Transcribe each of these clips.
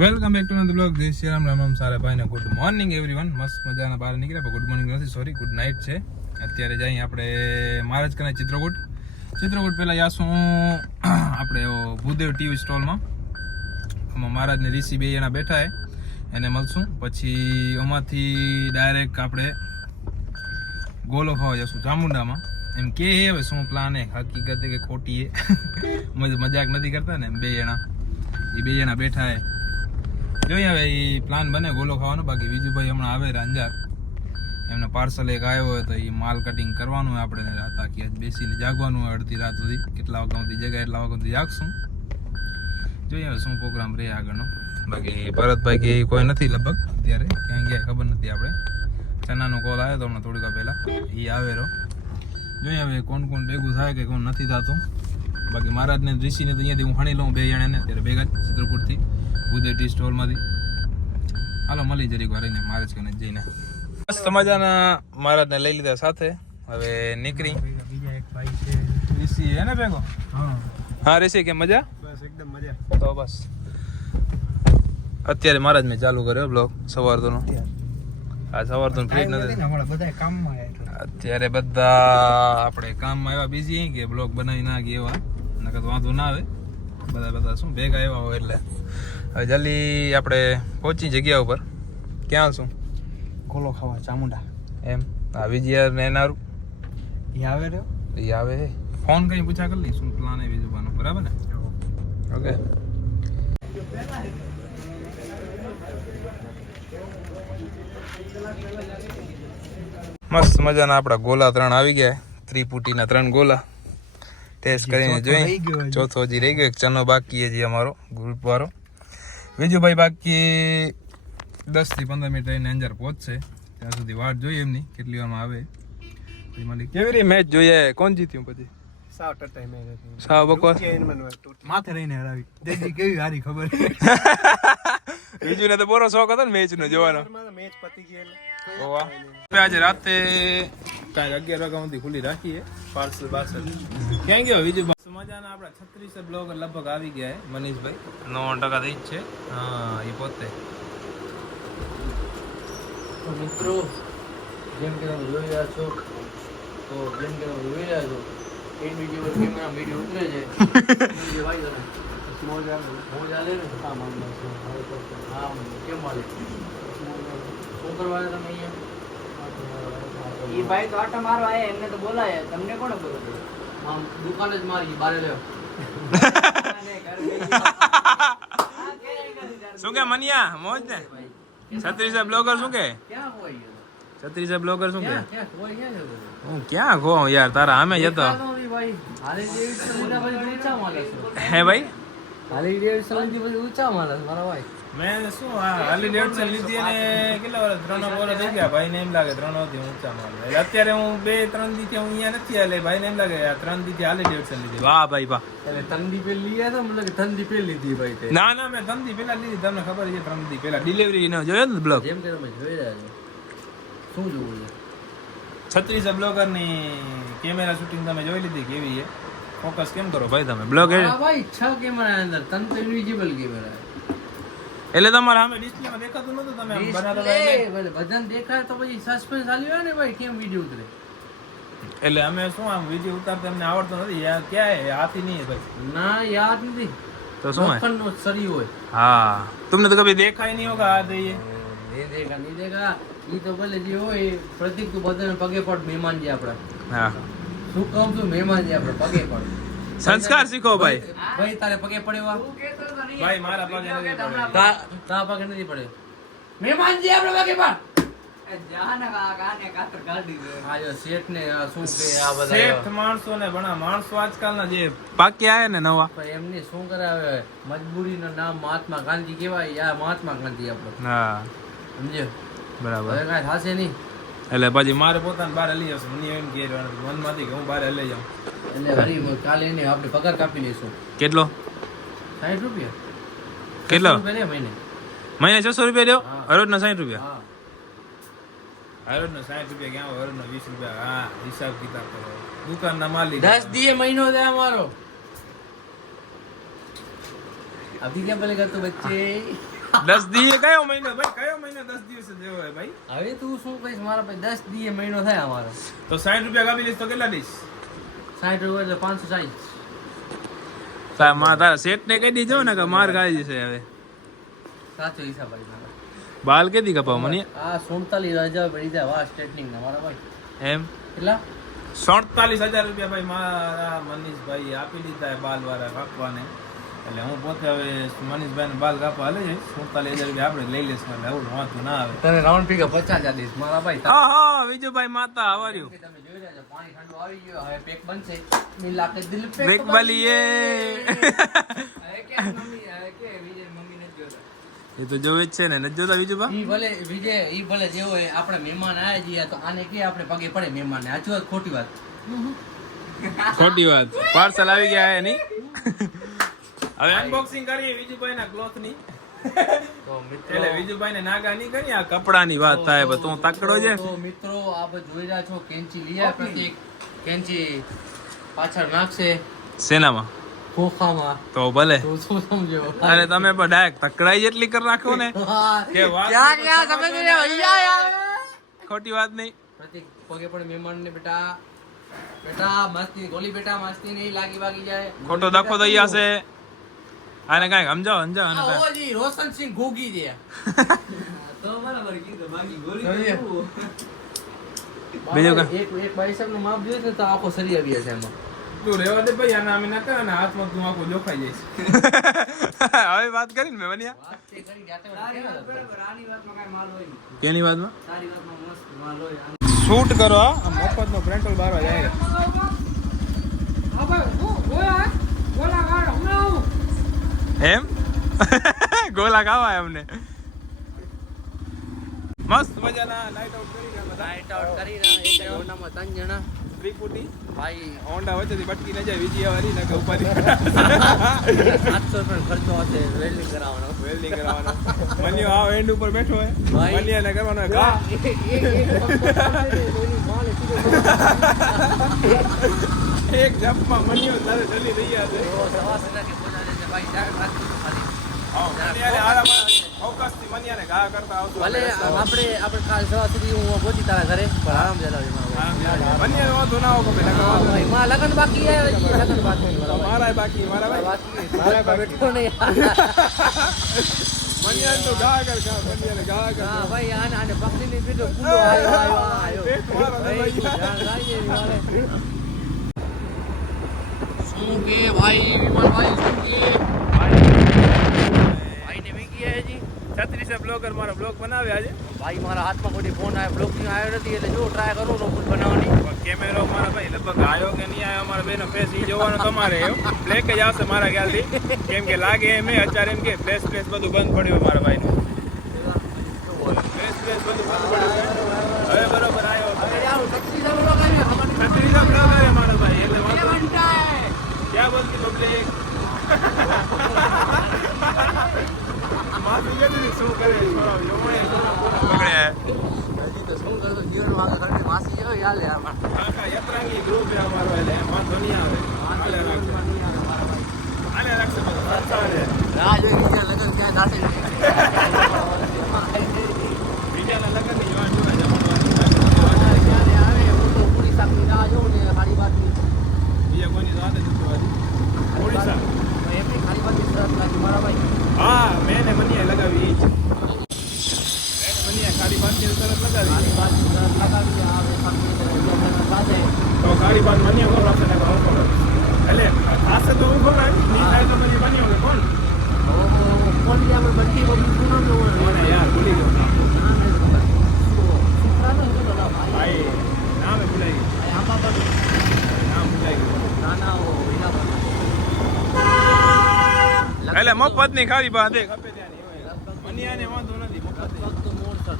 Welcome back to the blog. જય શ્રી રામ. રામ રામ સારા ભાઈને good morning everyone. મસ્ત મજાના બહાર નીકળ્યા, પણ ગુડ મોર્નિંગ નથી, સોરી ગુડ નાઇટ છે. અત્યારે જઈએ આપણે મહારાજ કને ચિત્રકૂટ પહેલાં જાશું આપણે ભૂદેવ ટીવી સ્ટોલમાં. આમાં મહારાજને ઋષિ બે જણા બેઠા હે, એને મળશું. પછી આમાંથી ડાયરેક્ટ આપણે ગોલો ખાવા જશું ચામુંડામાં. એમ કે હવે શું પ્લાન હે, હકીકત કે ખોટી હે મજાક નથી કરતા ને. બે જણા બેઠા હે, જોઈએ હવે એ પ્લાન બને ગોલો ખાવાનો. બાકી વિજુભાઈ હમણાં આવે અંજાર, એમને પાર્સલ એક આવ્યો હોય તો એ માલ કટિંગ કરવાનું હોય આપણે. રાત આખી બેસીને જાગવાનું હોય અડધી રાત સુધી. કેટલા વાગ્યા સુધી જગ્યા એટલા વાગ્યા સુધી જાગશું. જોઈએ હવે શું પ્રોગ્રામ રહે આગળનો. બાકી ભરતભાઈ કે કોઈ નથી લગભગ અત્યારે, ક્યાં ગયા ખબર નથી. આપણે ચનાનો કોલ આવ્યો તો હમણાં થોડીક વાર પહેલાં, એ આવેલો. જોઈએ હવે કોણ ભેગું થાય કે કોણ નથી થતું. બાકી મહારાજને ઋષિને તો અહીંયાથી હું હણી લઉં બે જણાને અત્યારે ભેગા ચિત્રકૂટથી ભૂદેવ ટી સ્ટોલમાંથી. હાલો મળી જરીક વાર રહીને મહારાજ કને જઈને. મસ્ત મજાના મહારાજને લઈ લીધા સાથે. હવે નીકળી. બીજા એક ભાઈ છે ઋષિ હે ને ભેગો? હા ઋષિ કે મજા? બસ એકદમ મજા. તો બસ અત્યારે મહારાજ મેં ચાલુ કર્યો બ્લોગ સવારનો. આ સવારનો ફ્રી નથી, બધા કામમાં અત્યારે બધા આપણે કામમાં આવ્યા બીજી કે બ્લોગ બનાવી ના ગયા એવા, નકર વાંધો ના આવે. બધા શું ભેગા આવ્યા હોય એટલે. હવે જલ્દી આપણે પહોંચી જગ્યા ઉપર. ક્યાં શું? ગોલો ખાવા ચામુંડા. એમ આ વિજય ને એનારું એ આવે રહ્યો, એ આવે. ફોન કઈ પૂછા કરી લઈ શું પ્લાન એ બીજું બનો, બરાબર ને? ઓકે. મસ્ત મજાના આપણા ગોલા 3 આવી ગયા. ત્રિપુટીના 3 ગોલા ટેસ્ટ કરીને જોઈ. ચોથો હજી રહી ગયો, એક ચનો બાકી હજી અમારો ગ્રુપ વાળો. વિજુભાઈ બાકી 10 થી 15 મિનિટ રહીને અંજાર પહોંચશે. ત્યાં સુધી વાટ જોઈએ એમની કેટલી વારમાં આવે. કેવી રહી મેચ જોઈએ? કોણ જીત્યું પછી? સાવ બકવાસ. માથે રહીને હરાવી દેદી કેવી હારી ખબર. બીજું ને તો બોરો શોખ હતો ને મેચ નો જોવાનો. મેચ પતી ગઈ. આજે રાતે કાંઈક 11 વાગ્યા સુધી ખુલ્લી રાખીએ. પાર્સલ ક્યાં ગયો બીજું? મજાના આપણા 36 બ્લોગર લગભગ આવી ગયા. મનીષભાઈ 9% થઈ જ છે. હા એ પોતે. મિત્રો જેમ કે તમે જોઈ રહ્યા છો, તો જેમ કે તમે જોઈ રહ્યા છો ઇન્ડિવિજ્યુઅલ કેમેરા વિડીયો ઉતરે છે. મોજ આલે ને. હા કેમ હાલે? શું કરવા તમે અહીંયા? ઈ ભાઈ તો આટા મારવા આયા, એમને તો બોલાયા, તમને કોણે બોલાવ્યો? આમ દુકાન જ મારી બારે લ્યો. શું કે મનિયા મોજ ને? 36 બ્લોગર શું કે? ક્યાં હોય? 36 બ્લોગર શું કે? ક્યાં હોય? ક્યાં છે? હું ક્યાં ખો યાર, તારા આમે જતો. ભાઈ હાલી ડેવિડસન લીધા પછી ઊંચા માલે છે. હે ભાઈ હાલી ડેવિડસન લીધી પછી ઊંચા માલે છે મારા ભાઈ. મેં શું હાલી ડેવિડસન લીધી અને કેટલા વર્ષ 3 વર્ષ થઈ ગયા. ભાઈને એમ લાગે 3 વર્ષથી ઊંચા માલ. અત્યારે હું 2-3 દી થી હું અહીંયા નથી હાલે. ભાઈને એમ લાગે આ 3 દી થી હાલી ડેવિડસન લીધી. વાહ ભાઈ વાહ. એટલે 3 દી પહેલી લીધા તો મતલબ કે 3 દી પહેલી લીધી ભાઈ તે. ના ના મેં 3 દી પહેલા લીધી. તમને ખબર છે 3 દી પહેલા ડિલિવરી નો જોયો ને બ્લોગ? જેમ કે તમે જોઈ રહ્યા છો. શું જોવું છે? 36 બ્લોગર ની કેમેરા શૂટિંગ તમે જોઈ લીધી કેવી છે? ફોકસ કેમ કરો ભાઈ તમે બ્લોગ? હા ભાઈ 6 કેમેરા અંદર 3 તો ઇન્વિઝિબલ કેમેરા. એટલે તમારે સામે ડિસ્પ્લેમાં દેખાતું નતું? તમે આમ બનાવતા ડિસ્પ્લે બધાને દેખાય તો પછી સસ્પેન્સ આલી હોય ને ભાઈ, કેમ વિડિયો ઉતરે? એટલે અમે શું આમ વિડિયો ઉતારતા અમને આવડતો નથી. યાર ક્યાં હે? હાથી નહીં હે ભાઈ. ના યાદ નથી. તો શું હે? લોખંડનો સરી હોય. हाँ तुमने तो कभी देखा ही नहीं होगा हाथ ये. નહીં દેખા ઈ તો ભલે જે હોય પ્રતિક તું બધાને પગે પડ. મહેમાન જે આપડા हाँ શું કામ છું? મહેમાન જે આપડે પગે પડ. संस्कार सीखो भाई. ભાઈ તારે પગે પડ્યો? भाई मारा पगे नहीं पड़े. તા પગે નથી પડે. મહેમાન જે આપડે પગે પડ. જાને કાને કાતર કાઢી દે. આ જો શેઠ ને આ શું કે આ બધા શેઠ માણસો ને ભણા માણસો આજકાલના જે પાક્યા આયા ને નવા. પણ એમને શું કરાવે? મજબૂરીનું નામ મહાત્મા ગાંધી કહેવાય. આ મહાત્મા ગાંધી આપણો હા સમજ્યો? બરાબર. હવે કાંઈ થશે નહીં. એટલે પછી મારે પોતાને બહાર લઈ જશે. મને એમ કે મનમાંથી કે હું બહાર લઈ જાઉં. એટલે હરી કાલે એને આપણે પગાર કાપી લઈશું. કેટલો? 60 રૂપિયા. કેટલો? 60 રૂપિયા લે મહિને. મહિને 600 રૂપિયા દો. હા. હરોજના 60 રૂપિયા. હા હરોજના 60 રૂપિયા ક્યાં હોય? હરોજના 20 રૂપિયા. હા હિસાબ કિતાબ કરો. દુકાનના માલિક 10 દીએ મહિનો દે અમારો. अभी क्या बोलेगा तो बच्चे 10 દીએ કયો મહિનો ભાઈ? કયો મહિનો 10 દિવસે જેવો હોય ભાઈ? હવે તું શું કહીશ મારા ભાઈ 10 દીએ મહિનો થાય અમારો તો 60 રૂપિયા કાપી લઈશ તો કેટલા દઈશ? 60 રૂપિયા એટલે 560 તારા શેઠ ને કહી દીધો ને કે માર ખાઈ જશે હવે. સાચો હિસાબ ભાઈ મારા બાલ કેદી કપાવ મને? આ 47,000 પડી જાય વાહ સ્ટ્રેટનિંગ ના મારા ભાઈ એમ કેટલા 47,000 રૂપિયા ભાઈ મારા મનીષભાઈ આપી દીધા છે બાલ વાળા કાપવાને. એટલે હું પોતે હવે મનીષભાઈ બાલ કાપવા હાલે છે 47,000 રૂપિયા આપણે લઈ લેશું એટલે એવું વાંધો ના આવે. તને રાઉન્ડ ફિગર 50 દઈશ મારા ભાઈ હા હા વિજયભાઈ માતા આવર્યું તમે જોઈ રહ્યા છો પાણી ઠંડુ આવી ગયો હવે પેક બનશે મિલા કે દિલ પેક બેક બલીએ હવે કે મમ્મી હવે કે વિજય મમ્મી ને જોતા એ તો જોવે જ છે ને નથી જોતા વિજયભા? ઈ ભલે વિજય ઈ ભલે જેવો હોય આપણે મહેમાન આવ્યા છીએ તો આને કે આપણે પગે પડે મહેમાનને સાચી વાત ખોટી વાત ખોટી વાત. પાર્સલ આવી ગયા હે નહીં? હવે અનબોક્સિંગ કરીએ વિજયભાઈ ના ક્લોથ ની. તો મિત્રો એટલે વિજયભાઈ ને નાગા નહીં કરી આ કપડાની વાત થાય પણ તું તકડો છે. તો મિત્રો આપ જોઈ રહ્યા છો કેન્ચી લીયા પ્રતિક કેન્ચી પાછળ નાખશે સેનામાં ખોખામાં તો ભલે. તો શું સમજો અરે તમે પણ ડાયરેક્ટ તકડાઈ જેટલી કરી નાખો ને કે વાત ક્યાં સમજ ભૈયા યાર ખોટી વાત નહીં. પ્રતિક પગે પડે મહેમાનને બેટા બેટા મસ્તી ગોલી બેટા મસ્તી નહીં લાગી વાગી જાય ખોટો દાખો થઈ જશે. આને કાંઈક સમજાવો સમજાવો આને આ કાંઈક. ઓજી રોશનસિંહ ગોગી છે તો બરાબર કીધું બાકી ગોળી જોઈએ. કેવું? બીજું કાંઈ? એક બાઈસેપ નું માપ જોઈએ ને તો આખો સરી આવી જશે એમાં તું રહેવા દે ભાઈ આને અમે ના કરે ને હાથમાં તું આખું જોખાઈ જઈશ. હવે વાત કરીને મેં બન્યા વાત તે કરી જાતે તારી વાત વાત બરાબર આની વાતમાં કાંઈ માલ હોય નહીં. કેની વાતમાં તારી વાતમાં મસ્ત માલ હોય શૂટ કરો આ મફતનો પેટ્રોલ બારવા જાય. એમ ગોલા ખાવા અમને મસ્ત મજાના નાઈટ આઉટ કરી ગયા બધા. નાઈટ આઉટ કરી રહ્યા એક હોન્ડામાં 3 જણા ત્રિપુટી ભાઈ હોન્ડા વચ્ચેથી બટકી ન જાય વિજય વાળી ને કે ઉપાડી 700 રૂપિયાનો ખર્ચો હશે વેલ્ડિંગ કરાવવાનો વેલ્ડિંગ કરવાનો. મન્યો આ એન્ડ ઉપર બેઠો હે ભાઈ. મન્યાને કરવાનો હે ઘા. એક જપમાં મન્યો તારે જલ્દી થઈ ગયા છે. હા, મન્યાને આરામ અવકાશથી મન્યાને ઘા કરતા આવતું. ભલે આપણે કાલ સવાર સુધી હું પહોંચી તારા ઘરે પણ આરામ જલાવી મન્યાને વાંધો ના આવો કે ભાઈ લગન વાંધો નહીં. માં લગન બાકી આવે છે લગન બાકી તો મારાય બાકી મારા ભાઈ બાકી બેઠો નહીં મન્યાને તો ઘા કર ઘા મન્યાને ઘા કર. હા ભાઈ આને પકડીને પીધો કુલો આવ્યો પેટ મારો ને ભાઈ. ધ્યાન રાખજે વિમાને. શું કે ભાઈ વિમલભાઈ શું કે ભાઈને વીકી આવ્યા જી 36 બ્લોગર મારો બ્લોગ બનાવ્યા છે. ભાઈ મારા હાથમાં કોઈ ફોન આવ્યો બ્લોકિંગ આવ્યો નથી એટલે જો ટ્રાય કરું નો ફૂલ બનાવવાની કેમેરો મારા ભાઈ લગભગ આવ્યો કે નહીં આવ્યો અમારા બેનો ફેસ ઈ જોવાનો તમારે બ્લેક જ આવશે મારા ખ્યાલથી કેમ કે લાગે એમ અત્યારે એમ કે ફ્લેશ બધું બંધ પડ્યું મારા ભાઈનું ફ્લેશ બધું બંધ પડ્યું હવે બરોબર આવ્યો છત્રીસા બ્લોગ આવે મારા ભાઈ એટલે વાંધો નહીં. ક્યાં બોલતી પબ્લિક માફી કીધી શું કરે છોરાઓ જોવાય પકડે હજી તો શું કરતો જીવન વાગે ઘરની માસી જેવો યાદ લે આમાં આખા યત્રાંગી ગ્રુપ છે અમારો એટલે એમ વાંધો નહીં આવે હાલે રાખશે હાલે રાખશે બધું ચાલે રાહ જોઈ બીજા લગન ક્યાં દાટે બીજાના લગ્નની વાત જોવા ક્યારે આવે હું તો પૂરી શાકની રાહ જોઉં ને ખાલી બાતની બીજા કોઈની વાત જ નથી હોતી. ઓડિશા એમની ખાલી બાતની સરસ લાગી મારા ભાઈ હા મેં ને મનીએ લગાવી એ જ મેં મનીએ ખાલી પાંચની તરફ લગાવી ખાલી બાતની સરસ લગાવી આવે શાકની પાસે તો ખાલી પાંચ મનીએ કોણ રાખશે ને હું કોણ એટલે આશે તો હું કોણ નહીં થાય તો પછી મનીએ કે કોણ કોણ આપણે બધી બધી સુનો નો કોને યાર ભૂલી ગયો ભાઈ ભાઈ નામે ભૂલાઈ ગયું આંબા પર નામ ભૂલાઈ ગયું નાના ઓ વિના પર એટલે મફત ની ખાવી બા દેખ આપે ત્યાં મનિયાને વાંધો નથી મફત તો મોરસર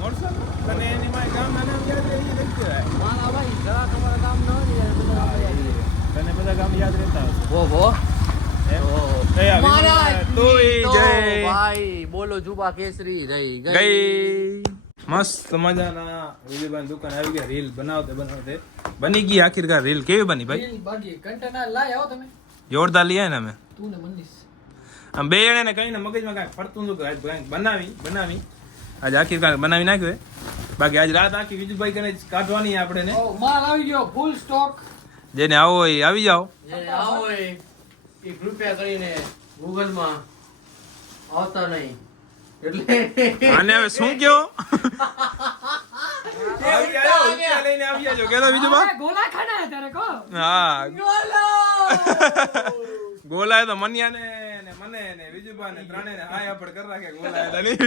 મોરસલ તને એની માં ગામ ના નામ યાદ રહી ગઈ છે મારા ભાઈ જરા તમારા કામ ન હોય ને બધા આપણે તને બધા ગામ યાદ રહેતા હશે વો વો મારા તુંય જય ભાઈ બોલો જુબા કેસરી રહી ગઈ મસ્ત મજાના વિજયભાઈ દુકાન આવી ગયા રીલ બનાવતે બની ગઈ આખિરકાર રીલ કેવી બની ભાઈ બાકી કન્ટેનર લાય આવો તમે જોરદાર લઈ આયા ને અમે તું ને મનીષ આમ બે જણે કહીને મગજમાં કાંઈક ફરતું હતું કે આજ કાંઈક બનાવી આજે આખી કાંઈક બનાવી નાખ્યું બાકી આજ રાત આખી વિજુભાઈ કરીને કાઢવાની આપણે ને માલ આવી ગયો ફૂલ સ્ટોક. જેને આવો હોય એ આવી જાઓ જે આવો એ કૃપયા કરીને ગૂગલમાં આવતા નહીં એટલે આને હવે શું કયો આવી આયો રૂપિયા લઈને આવી આજો કેતો વિજુભા ગોલા ખાના તારે કો હા ગોલાય તો મનિયા ને મને ને વિજુભા ને ત્રણે ને હાય આપડ કર રાખે ગોલાય નહીં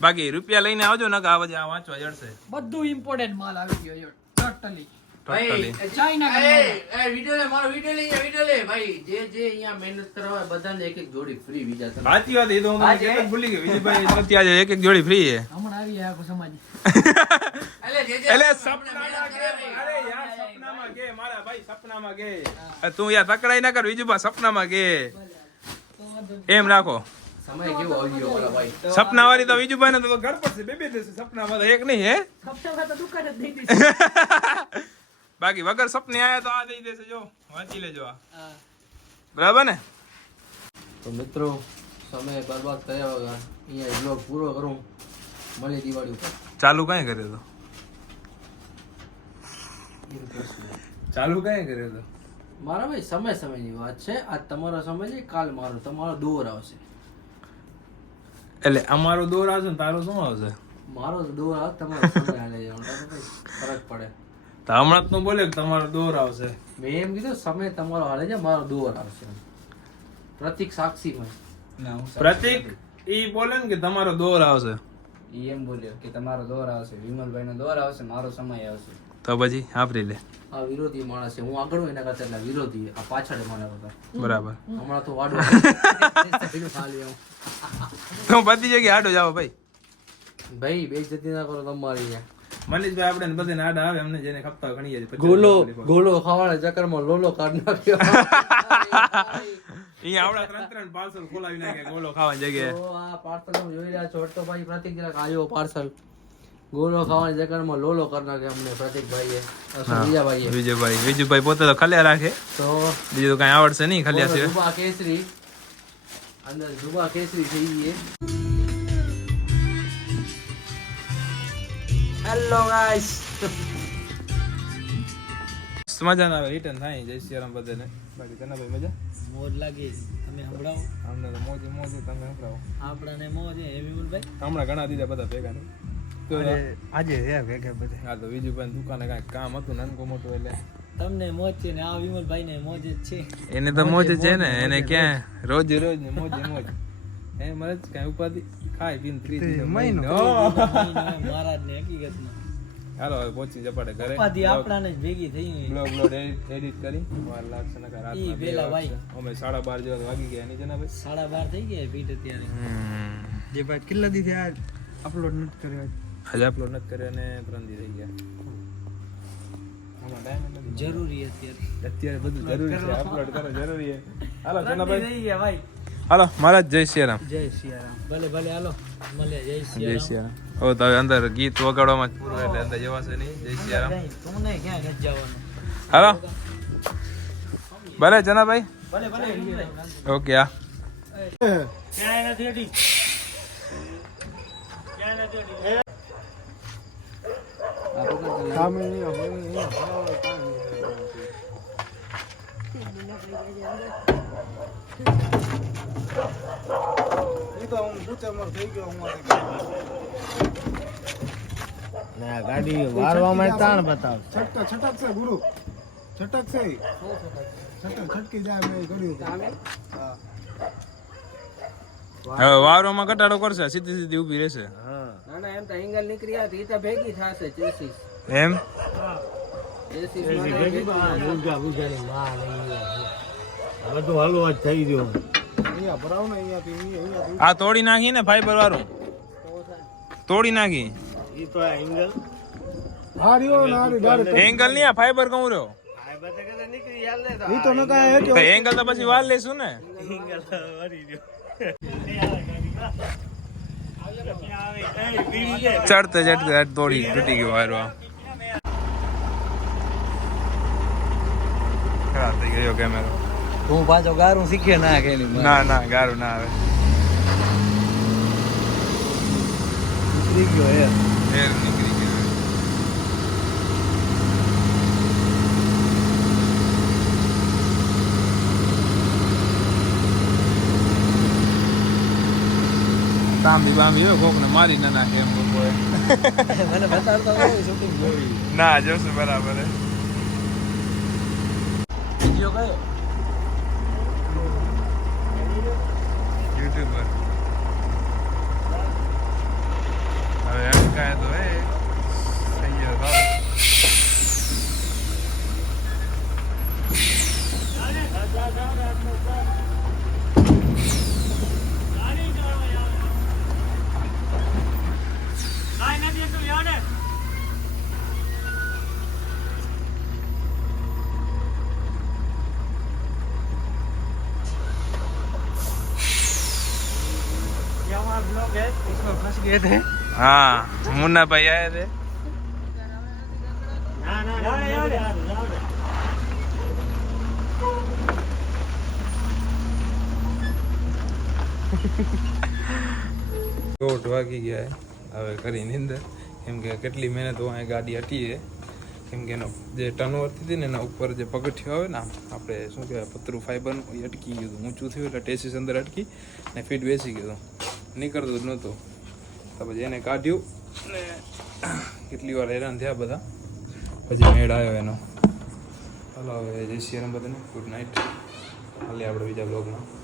બાકી રૂપિયા લઈને આવજો ને આ વજે આ વાંચવા જડશે બધું ઇમ્પોર્ટન્ટ માલ આવી ગયો છે ટોટલી ટોટલી ચાઇના એ વિડિયો લે મારો વિડિયો લે ભાઈ જે અહીંયા મહેનત કરવા બધાને એક એક જોડી ફ્રી વિજા તમે સાચી વાત એ તો હું તમને કહેતા જ ભૂલી ગયો વિજયભાઈ નથી આજે એક જોડી ફ્રી છે હમણાં આવી આખો સમાજ એટલે સપનામાં કે અરે યાર સપનામાં કે મારા ભાઈ સપનામાં કે તું યાર તકડાઈ ના કર વિજુભા સપનામાં કે એમ રાખો સમય કેવો આવી ગયો મારા ભાઈ સપના વાળી તો વિજુભાઈ ને તો ઘર પડશે બે દેશે સપનામાં તો એક નહીં હે સપ્તાહ તો દુકાન જ નહીં દીધી બાકી વગર સપને આયા તો આ દઈ દેશે જો વાંચી લેજો આ બરાબર ને તો મિત્રો સમય બરબાદ કર્યા વગર અહીંયા બ્લોગ પૂરો કરું મળે દિવાળી ઉપર ચાલુ કઈ કર્યો તો ચાલુ કઈ કર્યો તો મારા ભાઈ સમયની વાત છે આજ તમારો સમય છે કાલ મારો તમારો દોર આવશે એટલે અમારો દોર આવશે ને તારો શું આવશે મારો દોર આવે તમારો સમય હાલે જાય ફરક પડે તો હમણાં જ તું બોલે કે તમારો દોર આવશે મેં એમ કીધું સમય તમારો હાલે છે મારો દોર આવશે પ્રતિક સાક્ષીમાં પ્રતિક ઈ બોલે ને કે તમારો દોર આવશે ઈ એમ બોલ્યો કે તમારો દોર આવશે વિમલભાઈ નો દોર આવશે મારો સમય આવશે તો પછી આપરી લે આ વિરોધી માણસ છે હું આગળ હોય એના કરતા એટલા વિરોધી આ પાછળ મને હતા બરાબર હમણાં તો વાડો ખાલી આવું તો બધી જગ્યાએ આડો જાવ ભાઈ ભાઈ બે જતી ના કરો તમારી અહીંયા. મનીષભાઈ આપણે બધાને આડા આવે અમને જેને ખપતા ઘણી જાય ગોલો ખાવાના ચક્કરમાં લોલો કાઢ નાખ્યો અહીંયા આવડા ત્રણ પાર્સલ ખોલાવી નાખે ગોલો ખાવાની જગ્યાએ તો આ પાર્સલ તમે જોઈ રહ્યા છો તો ભાઈ પ્રતિક જરાક આવ્યો પાર્સલ ગોલો ખાવાની ચક્કરમાં લોલો કરી નાખે અમને પ્રતિકભાઈએ વિજયભાઈ પોતે તો ખલ્યા રાખે તો બીજું તો કઈ આવડશે નહીં ખલ્યા સિવાય જુબા કેસરી અંદર જુબા કેસરી થઈ ગઈ હેલો ગાઈસ મજા આવે રિટર્ન થાય જય શ્રી રામ બધાને બાકી તને ભાઈ મજા મોજ લાગી તમે સંભળાવો અમને તો મોજ તમે સંભળાવો આપણાને મોજ હે વિમલભાઈ હમણાં ઘણા દીધા બધા ભેગા નહીં તો આજે હે ભેગા બધે હા તો વિજયભાઈ દુકાને કાંઈક કામ હતું નાનકું મોટું એટલે તમને મોજ છે ને આ વિમલભાઈ ને મોજ જ છે એને તો મોજ છે ને એને ક્યાં રોજ ને મોજ એ મને જ કઈ ઉપાધિ ખાઈ પીને મહારાજ ને હકીકતમાં હાલો હવે પહોંચી જપાડે ઘરે ઉપાધિ આપણાને જ ભેગી થઈ બ્લોગ એડિટ કરી વાર લાગશે ને રાત ઈ પેલા ભાઈ અમે 12:30 જેવા વાગી ગયા નીચે ના ભાઈ 12:30 થઈ ગયા પીઠ અત્યારે જે ભાઈ કેટલા દી થયા અપલોડ નથી કર્યો હજી અપલોડ નથી કર્યો અને પ્રંદી થઈ ગયા જરૂરી અત્યારે બધું જરૂરી છે અપલોડ કરો જરૂરી છે હાલો ચલો થઈ ગયા ભાઈ હાલો મહારાજ જય શ્રી રામ જય સિયારામ ભલે હાલો મળે જય જય શ્રી શ્રી રામ હવે તો હવે અંદર ગીત વગાડવામાં જ પૂરું એટલે અંદર જવાશે નહીં જય શ્રી રામ તું ને ક્યાં નથી જવાનું હાલો ભલે જનાભાઈ ભલે ઓકે હા ક્યાં નથી હટી ગાડી વારવામાં તાણ બતાવ છટક છે ગુરુ છટક છે છટકી જાય મેં કર્યું હવે વારોમાં ઘટાડો કરશે સીધી સીધી ઊભી રહેશે ના ના એમ તો એંગલ નીકળી આવે ઈ તો ભેગી થશે ચેસીસ એમ ચેસીસ બધું હલવા જ થઈ ગયો અહીંયા ભરાવ ને અહીંયા આ તોડી નાખી ને ફાઈબર વાળું તોડી નાખી ઈ તો એંગલ હા રહ્યો ના ડાયરેક્ટ એંગલ નહીં આ ફાઈબર કહું રહ્યો ફાઈબર તો કદા નીકળી યાર લે ઈ તો ન કાય તો એંગલ તો પછી વાર લેશું ને એંગલ વરી રહ્યો ચડતે ચડતે તોડી તૂટી ગયો વાયરો ખરાબ થઈ ગયો કેમેરો હું પાછો ગારું શીખે ના કે એની ના ના ગારું ના આવે નીકળી ગયો એ ફેર નીકળી ગયો બાંબી હોય કોકને મારી ના નાખે એમ લોકોએ મને બતાડતા હોય શૂટિંગ જોઈ ના જોશું બરાબર વિડીયો કયો યુટ્યુબર હવે અટકાય તો એ થઈ ગયો ભાવ फंस गए थे हाँ मुन्ना भाई आए थे દોઢ વાગી ગયા હવે કરી નીંદર કેમ કે કેટલી મહેનત હોય ગાડી હટી છે કેમ કે એનો જે ટર્નઓવર હતી ને એના ઉપર જે પગથિયું આવે ને આપણે શું કહેવાય પતરું ફાઈબરનું એ અટકી ગયું હતું ઊંચું થયું એટલે ટેસીસ અંદર અટકી ને ફીટ બેસી ગયું નીકળતું જ નહોતું તો પછી એને કાઢ્યું ને કેટલી વાર હેરાન થયા બધા પછી મેળ આવ્યો એનો ચાલો હવે જય શ્રી રામ બધાને ગુડ નાઇટ હાલે આપણે બીજા બ્લોગમાં